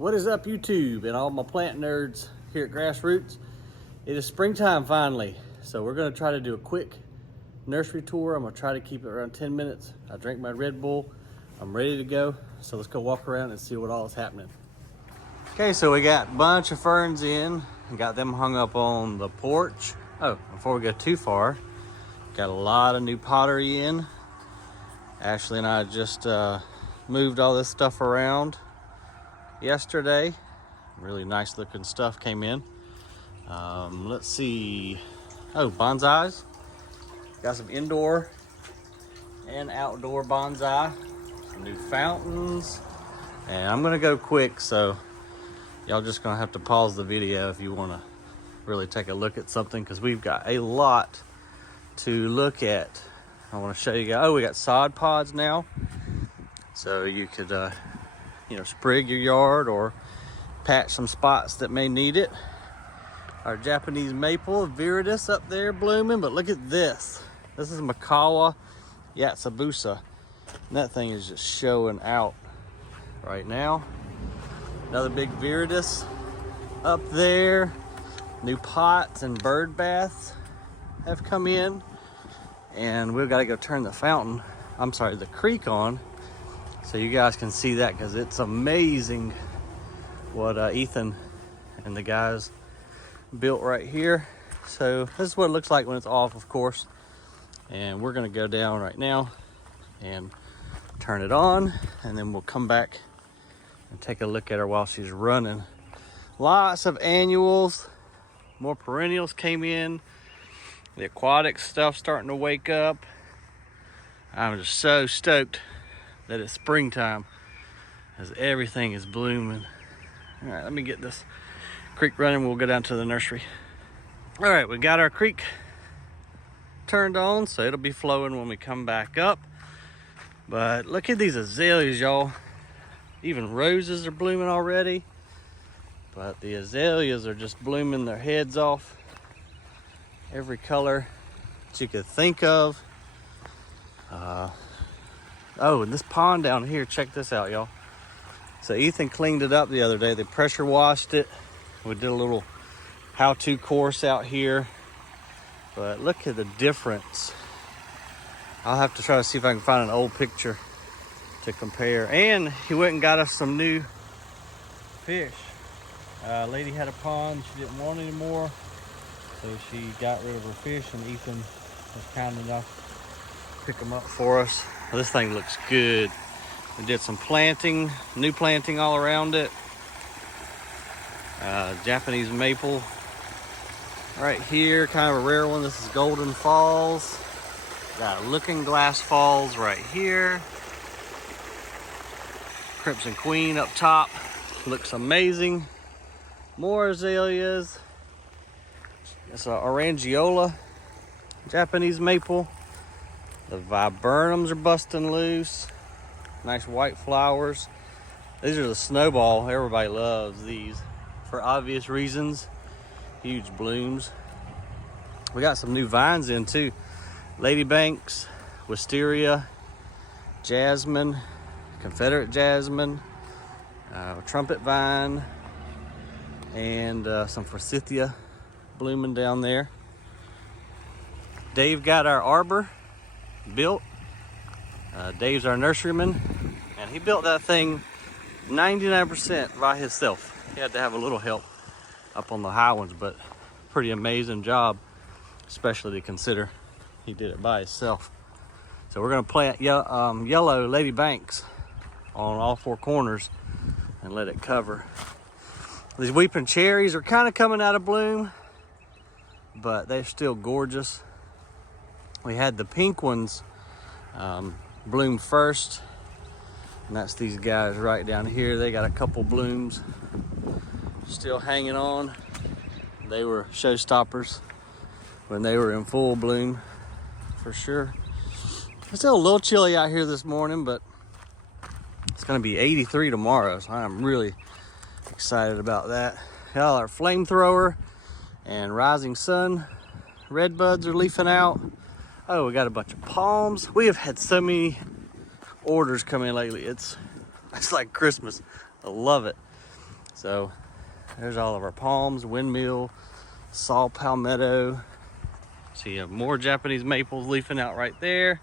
What is up, YouTube and all my plant nerds here at Grassroots? It is springtime finally, so we're going to try to do a quick nursery tour. I'm going to try to keep it around 10 minutes. I drank my Red Bull. I'm ready to go, so let's go walk around and see what all is happening. Okay, so we got a bunch of ferns in and got them hung up on the porch. Oh, before we go too far, got a lot of new pottery in. Ashley and I just moved all this stuff around yesterday. Really nice looking stuff came in. Let's see. Oh, bonsais. Got some indoor and outdoor bonsai. Some new fountains. And I'm gonna go quick, so y'all just gonna have to pause the video if you wanna really take a look at something, because we've got a lot to look at. I wanna show you guys. Oh, we got sod pods now. So you could sprig your yard or patch some spots that may need it. Our Japanese maple, viridis up there blooming, but look at this. This is Makawa Yatsubusa. And that thing is just showing out right now. Another big viridis up there. New pots and bird baths have come in. And we've got to go turn the creek on, so you guys can see that, because it's amazing what Ethan and the guys built right here. So this is what it looks like when it's off, of course. And we're gonna go down right now and turn it on, and then we'll come back and take a look at her while she's running. Lots of annuals, more perennials came in. The aquatic stuff starting to wake up. I'm just so stoked that it's springtime, as everything is blooming. All right, let me get this creek running. We'll go down to the nursery. All right, we got our creek turned on, so it'll be flowing when we come back up. But look at these azaleas, y'all. Even roses are blooming already, but the azaleas are just blooming their heads off. Every color that you could think of. Oh, and this pond down here, check this out, y'all. So Ethan cleaned it up the other day. They pressure washed it. We did a little how-to course out here. But look at the difference. I'll have to try to see if I can find an old picture to compare. And he went and got us some new fish. Lady had a pond she didn't want anymore, so she got rid of her fish, and Ethan was kind enough to pick them up for us. Well, this thing looks good. We did some planting, new planting all around it. Japanese maple right here, kind of a rare one. This is Golden Falls. Got Looking Glass Falls right here. Crimson Queen up top, looks amazing. More azaleas. It's an Orangiola Japanese maple. The viburnums are busting loose. Nice white flowers. These are the snowball. Everybody loves these for obvious reasons. Huge blooms. We got some new vines in too. Ladybanks, wisteria, jasmine, Confederate jasmine, trumpet vine, and some forsythia blooming down there. Dave got our arbor built. Dave's our nurseryman, and he built that thing 99% by himself. He had to have a little help up on the high ones, but pretty amazing job, especially to consider he did it by himself. So we're gonna plant yellow lady banks on all four corners and let it cover. These weeping cherries are kind of coming out of bloom, but they're still gorgeous. We had the pink ones bloom first, and that's these guys right down here. They got a couple blooms still hanging on. They were showstoppers when they were in full bloom, for sure. It's still a little chilly out here this morning, but it's gonna be 83 tomorrow, so I'm really excited about that. Got our flamethrower and rising sun red buds are leafing out. Oh, we got a bunch of palms. We have had so many orders come in lately. It's like Christmas. I love it. So there's all of our palms, windmill, saw palmetto. See more Japanese maples leafing out right there.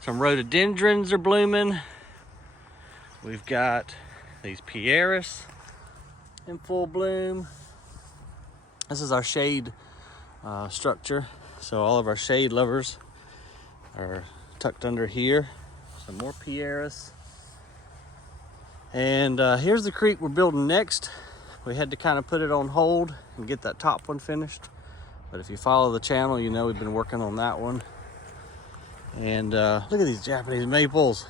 Some rhododendrons are blooming. We've got these pieris in full bloom. This is our shade structure. So all of our shade lovers are tucked under here. Some more pieris. And here's the creek we're building next. We had to kind of put it on hold and get that top one finished. But if you follow the channel, you know we've been working on that one. And look at these Japanese maples.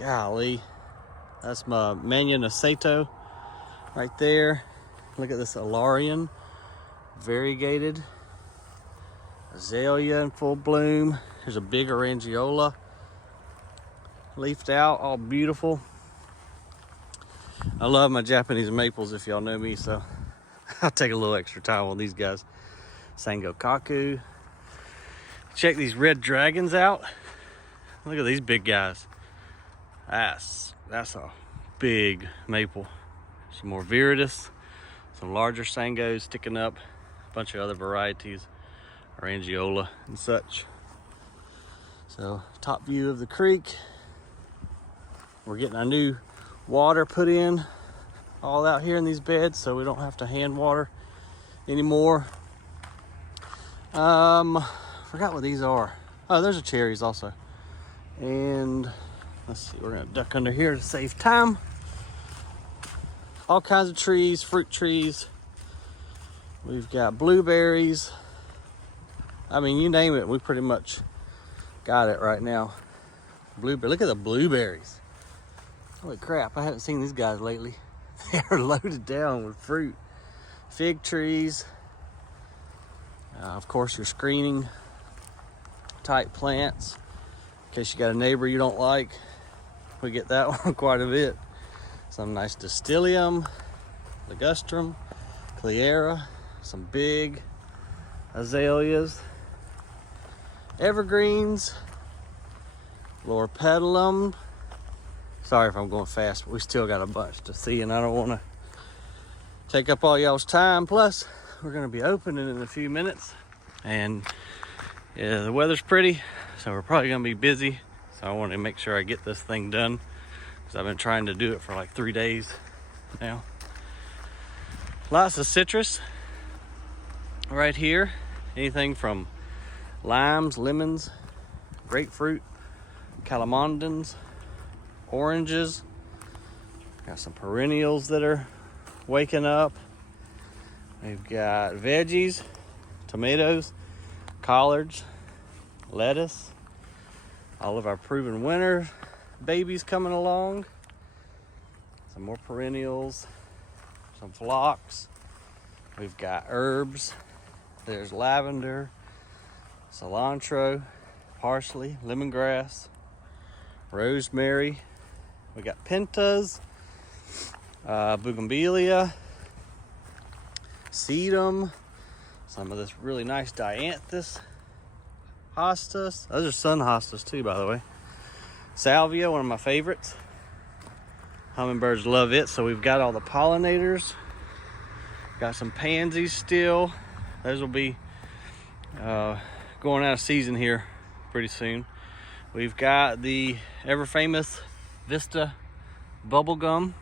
Golly. That's my Manya Naseto right there. Look at this Alarian, variegated. Azalea in full bloom. There's a big Arangiola leafed out, all beautiful. I love my Japanese maples, if y'all know me, so I'll take a little extra time on these guys. Sangokaku. Check these red dragons out. Look at these big guys. That's a big maple. Some more viridis, some larger sangos sticking up, a bunch of other varieties, Arangiola and such. So top view of the creek. We're getting our new water put in all out here in these beds, so we don't have to hand water anymore. Forgot what these are. Oh, there's a cherries also. And let's see, we're gonna duck under here to save time. All kinds of trees, fruit trees. We've got blueberries. I mean, you name it, we pretty much got it right now. Blueberry, look at the blueberries. Holy crap, I haven't seen these guys lately. They're loaded down with fruit. Fig trees. Of course, your screening type plants. In case you got a neighbor you don't like, we get that one quite a bit. Some nice Distilium, Ligustrum, Cleara, some big azaleas, evergreens, Loropetalum. Sorry if I'm going fast, but we still got a bunch to see, and I don't want to take up all y'all's time. Plus, we're going to be opening in a few minutes, and yeah, the weather's pretty, so we're probably going to be busy. So I want to make sure I get this thing done, because I've been trying to do it for like 3 days now. Lots of citrus right here. Anything from limes, lemons, grapefruit, calamondins, oranges. Got some perennials that are waking up. We've got veggies, tomatoes, collards, lettuce. All of our proven winter babies coming along. Some more perennials, some phlox. We've got herbs. There's lavender, cilantro, parsley, lemongrass, rosemary. We got pentas, bougainvillea, sedum, some of this really nice dianthus hostas. Those are sun hostas too, by the way. Salvia, one of my favorites. Hummingbirds love it, so we've got all the pollinators. Got some pansies still. Those will be going out of season here pretty soon. We've got the ever famous Vista bubblegum,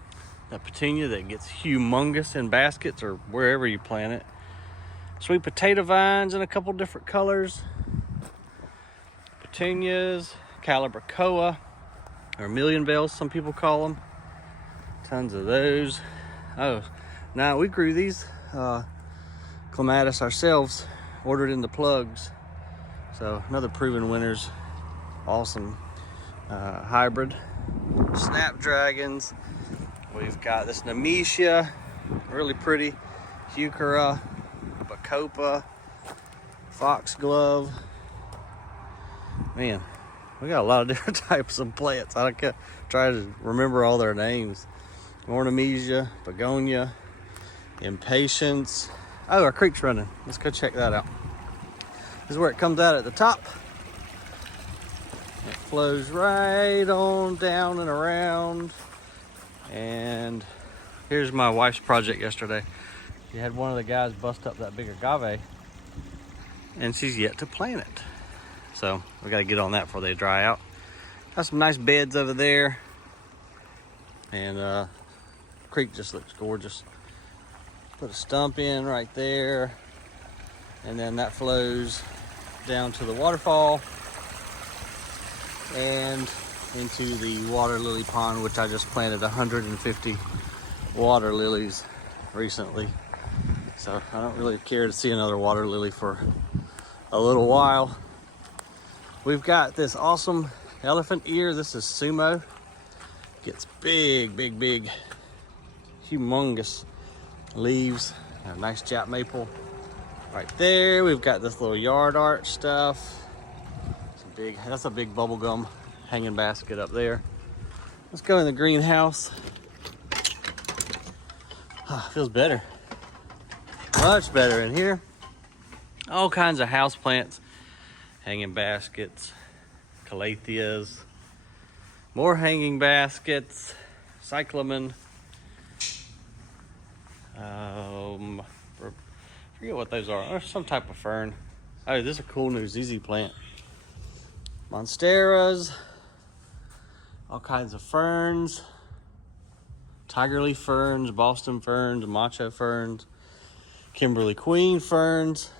that petunia that gets humongous in baskets or wherever you plant it. Sweet potato vines in a couple different colors. Petunias, calibrachoa, or million bells, some people call them. Tons of those. Oh, now we grew these clematis ourselves, ordered in the plugs. So another proven winners, awesome hybrid. Snapdragons. We've got this Nemesia, really pretty. Heuchera, Bacopa, foxglove. Man, we got a lot of different types of plants. I can't try to remember all their names. Ornamentia, begonia, impatiens. Oh, our creek's running. Let's go check that out. This is where it comes out at the top. It flows right on down and around. And Here's my wife's project yesterday. She had one of the guys bust up that big agave, and she's yet to plant it. So we gotta get on that before they dry out. Got some nice beds over there, and creek just looks gorgeous. Put a stump in right there, and then that flows down to the waterfall and into the water lily pond, which I just planted 150 water lilies recently. So I don't really care to see another water lily for a little while. We've got this awesome elephant ear. This is Sumo. Gets big, big, big, humongous leaves. A nice Jap maple right there. We've got this little yard art stuff. That's a big bubblegum hanging basket up there. Let's go in the greenhouse. Feels better. Much better in here. All kinds of house plants, hanging baskets, calatheas, more hanging baskets, cyclamen. Forget what those are. Or some type of fern. Oh, this is a cool new ZZ plant. Monsteras, all kinds of ferns, tiger leaf ferns, Boston ferns, macho ferns, Kimberly Queen ferns,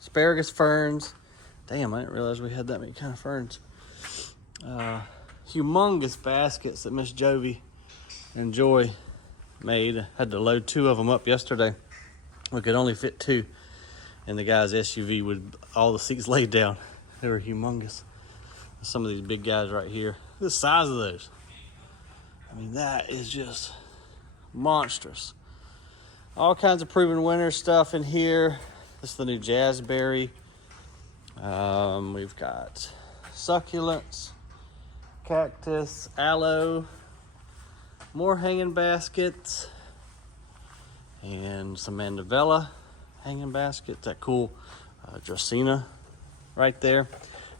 asparagus ferns. Damn, I didn't realize we had that many kind of ferns. Humongous baskets that Miss Jovi and Joy made. Had to load 2 of them up yesterday. We could only fit 2 in the guy's SUV with all the seats laid down. They were humongous. Some of these big guys right here. Look at the size of those. I mean, that is just monstrous. All kinds of proven winner stuff in here. This is the new jazzberry. We've got succulents, cactus, aloe, more hanging baskets, and some mandevilla hanging baskets. That cool Dracaena right there.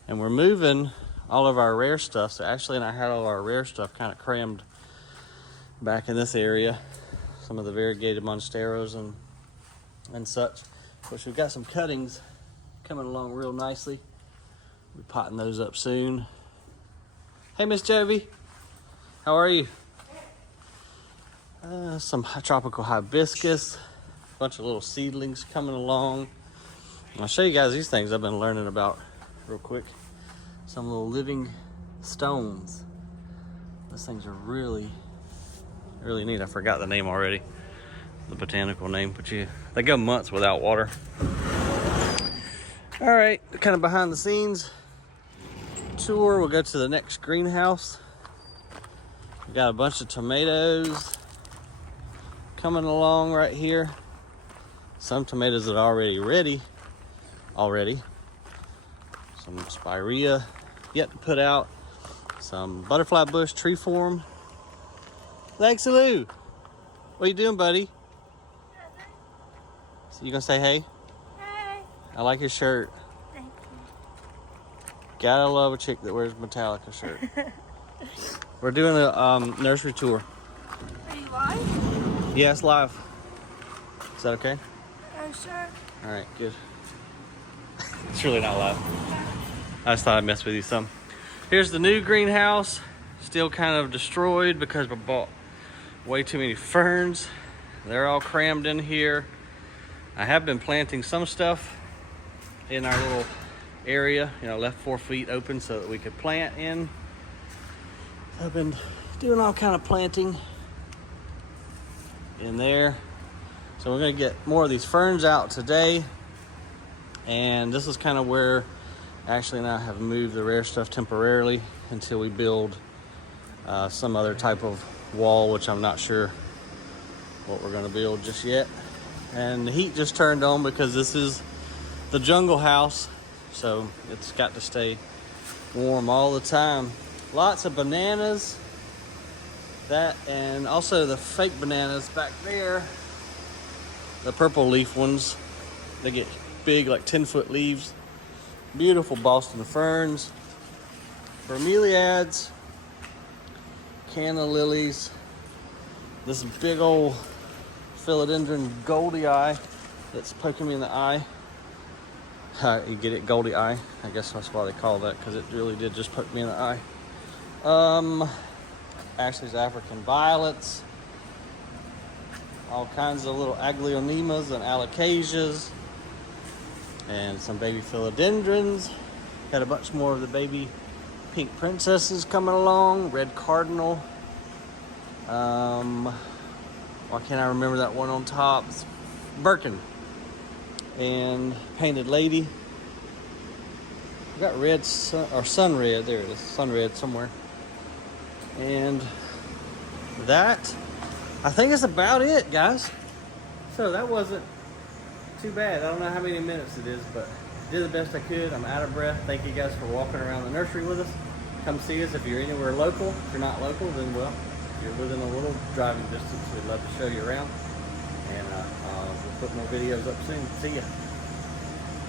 And we're moving all of our rare stuff. So Ashley and I had all our rare stuff kind of crammed back in this area. Some of the variegated monsteros and such. Of course, we've got some cuttings coming along real nicely. We're potting those up soon. Hey, Miss Jovi, how are you? Some tropical hibiscus, a bunch of little seedlings coming along. I'll show you guys these things I've been learning about real quick. Some little living stones. Those things are really, really neat. I forgot the name already, the botanical name, but they go months without water. All right, kind of behind the scenes tour. We'll go to the next greenhouse. We got a bunch of tomatoes coming along right here. Some tomatoes that are already ready. Some spirea yet to put out. Some butterfly bush tree form. Lexi Lou, what are you doing, buddy? So you gonna say hey? Hey. I like your shirt. Thank you. Gotta love a chick that wears Metallica shirt. We're doing a nursery tour. Are you live? Yeah, it's live. Is that okay? Oh, sure. All right, good. It's really not live. I just thought I'd mess with you some. Here's the new greenhouse. Still kind of destroyed because we bought way too many ferns. They're all crammed in here. I have been planting some stuff in our little area, left 4 feet open so that we could plant in. I've been doing all kind of planting in there. So we're gonna get more of these ferns out today. And this is kind of where Ashley and I have moved the rare stuff temporarily until we build some other type of wall, which I'm not sure what we're gonna build just yet. And the heat just turned on because this is the jungle house, so it's got to stay warm all the time. Lots of bananas, that, and also the fake bananas back there, the purple leaf ones. They get big, like 10-foot leaves. Beautiful Boston ferns, bromeliads, canna lilies, this big old philodendron goldie eye that's poking me in the eye. You get it, goldie eye? I guess that's why they call that, because it really did just poke me in the eye. Ashley's African violets. All kinds of little aglionemas and alocasias. And some baby philodendrons. Got a bunch more of the baby pink princesses coming along. Red cardinal. Why can't I remember that one on top? It's Birkin. And painted lady. We got red sun red. There it is, sun red somewhere. And that, I think is about it, guys. So that wasn't too bad. I don't know how many minutes it is, but did the best I could. I'm out of breath. Thank you guys for walking around the nursery with us. Come see us if you're anywhere local. If you're not local, then well, if you're within a little driving distance, we'd love to show you around. And we'll put more videos up soon. See ya.